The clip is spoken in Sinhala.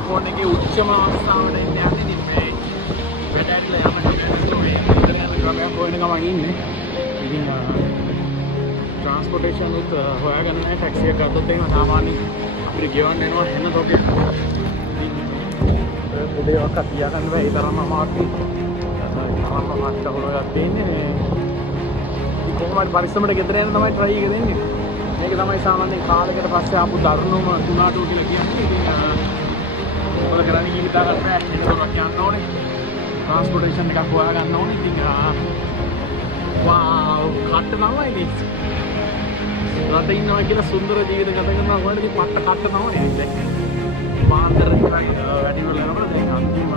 iPhone එකේ උච්චම අවස්ථාවට එන්නේ ඉතින් මේ බැටරිලා යන්න මේ හොයන ගමන් ඉන්නේ. ඉතින් ට්‍රාන්ස්පෝර්ටේෂන් උත් හොයාගන්න නැහැ. ටැක්සි එක ගත්තොත් එහෙම සාමාන්‍යයෙන් අපිට ගෙවන්න වෙනවා හෙන තොගේ. උදේවක තියාගන්න බෑ ඒ තරම්ම අමාරුයි. තරම්ම මාස්ටර් තියෙන්නේ. ඉතින් කොහොමද පරිස්සමට ගෙදර යන තමයි try එක දෙන්නේ. මේක තමයි සාමාන්‍යයෙන් කාලයකට පස්සේ ආපු දරුණුම තුනාටෝ කියලා කියන්නේ. ඉතින් මොකද කරන්නේ කියලා හිතා ගන්න බෑ. ඒකවත් යන්න ඕනේ. ට්‍රාන්ස්පෝර්ටේෂන් එකක් හොයා ගන්න ඕනේ. ඉතින් වාව් කට්ට තමයි නේ. රට ඉන්නවා කියලා සුන්දර ජීවිත ගත කරනවා වුණාට ඉතින් පට්ට කට්ට තමයි නේ. මාතර වැඩි වෙලා යනවා දැන් අන්තිම